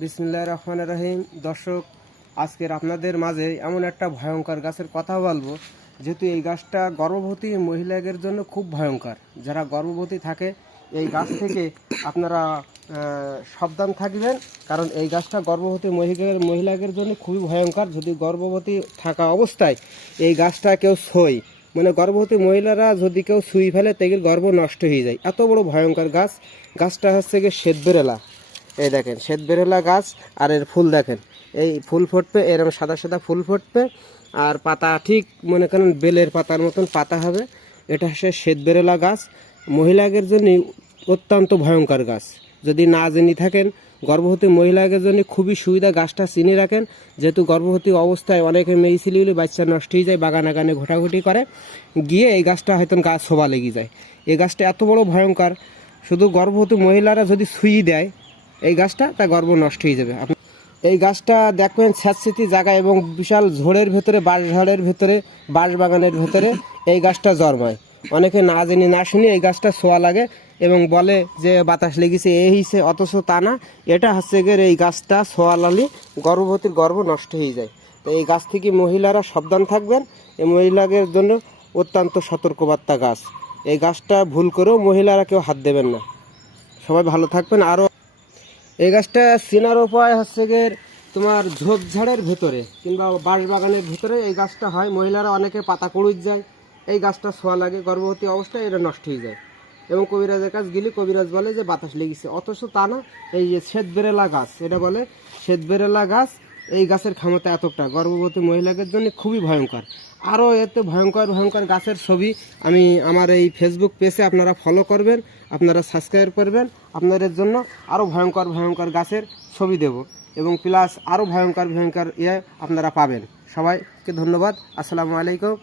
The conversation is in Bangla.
বিসমিল্লাহির রহমানির রহিম। দর্শক, আজকের আপনাদের মাঝে এমন একটা ভয়ঙ্কর গাছের কথা বলবো, যেহেতু এই গাছটা গর্ভবতী মহিলাদের জন্য খুব ভয়ঙ্কর। যারা গর্ভবতী থাকে এই গাছ থেকে আপনারা সাবধান থাকবেন, কারণ এই গাছটা গর্ভবতী মহিলাদের জন্য খুবই ভয়ঙ্কর। যদি গর্ভবতী থাকা অবস্থায় এই গাছটা কেউ ছুঁয়, মানে গর্ভবতী মহিলারা যদি কেউ ছুঁই ফেলে তাদের গর্ভ নষ্ট হয়ে যায়। এত বড় ভয়ঙ্কর গাছ। গাছটা হচ্ছে গিয়ে শ্বেতবেরেলা। এই দেখেন শ্বেতবেরেলা গাছ, আর এর ফুল দেখেন, এই ফুল ফুটবে, এরকম সাদা সাদা ফুল ফুটবে, আর পাতা ঠিক মনে করেন বেলের পাতার মতন পাতা হবে। এটা হচ্ছে শ্বেতবেরেলা গাছ। মহিলাদের জন্য অত্যন্ত ভয়ঙ্কর গাছ। যদি না জেনে থাকেন, গর্ভবতী মহিলাদের জন্য খুবই সুবিধা। গাছটা চিনে রাখেন, যেহেতু গর্ভবতী অবস্থায় অনেকে মেয়ে ছেলে বাচ্চা নষ্ট হয়ে যায়, বাগানে ঘোটাঘুটি করে গিয়ে এই গাছটা হয়তো গাছ শোভা লেগে যায়। এই গাছটা এত বড় ভয়ঙ্কর, শুধু গর্ভবতী মহিলারা যদি ছুঁই দেয় এই গাছটা, তা গর্ভ নষ্ট হয়ে যাবে। এই গাছটা দেখবেন স্যাঁতস্যাঁতে জায়গা এবং বিশাল ঝোড়ের ভেতরে, বাঁশঝাড়ের ভেতরে, বাঁশবাগানের ভেতরে এই গাছটা জন্মায়। অনেকে না জেনে না শুনে এই গাছটা ছোঁয়া লাগে এবং বলে যে বাতাস লেগেছে এই হিসে, অথচ তা না। এটা হচ্ছে গিয়ে এই গাছটা ছোঁয়া লালি গর্ভবতীর গর্ভ নষ্ট হয়ে যায়। তো এই গাছ থেকে মহিলারা সাবধান থাকবেন। এই মহিলাদের জন্য অত্যন্ত সতর্কবার্তা গাছ। এই গাছটা ভুল করেও মহিলারা কেউ হাত দেবেন না। সবাই ভালো থাকবেন। আরও এই গাছটা চেনার উপায় হচ্ছে গিয়ে তোমার ঝোপঝাড়ের ভেতরে কিংবা বাঁশবাগানের ভেতরে এই গাছটা হয়। মহিলারা অনেকে পাতা কুড়ুই যায়, এই গাছটা ছোঁয়া লাগে গর্ভবতী অবস্থায়, এটা নষ্ট হয়ে যায়। এবং কবিরাজের কাছে গেলে কবিরাজ বলে যে বাতাস লেগেছে, অথচ তা না। এই যে শ্বেতবেরেলা গাছ, এটা বলে শ্বেতবেরেলা গাছ। এই গাছের ক্ষমতা এতটা, গর্ভবতী মহিলাদের জন্য খুবই ভয়ঙ্কর। আরও এতে ভয়ঙ্কর ভয়ঙ্কর গাছের ছবি আমি আমার এই ফেসবুক পেজে আপনারা ফলো করবেন, আপনারা সাবস্ক্রাইব করবেন। আপনাদের জন্য আরও ভয়ঙ্কর ভয়ঙ্কর গাছের ছবি দেব এবং প্লাস আরও ভয়ঙ্কর ভয়ঙ্কর আপনারা পাবেন। সবাইকে ধন্যবাদ। আসসালামু আলাইকুম।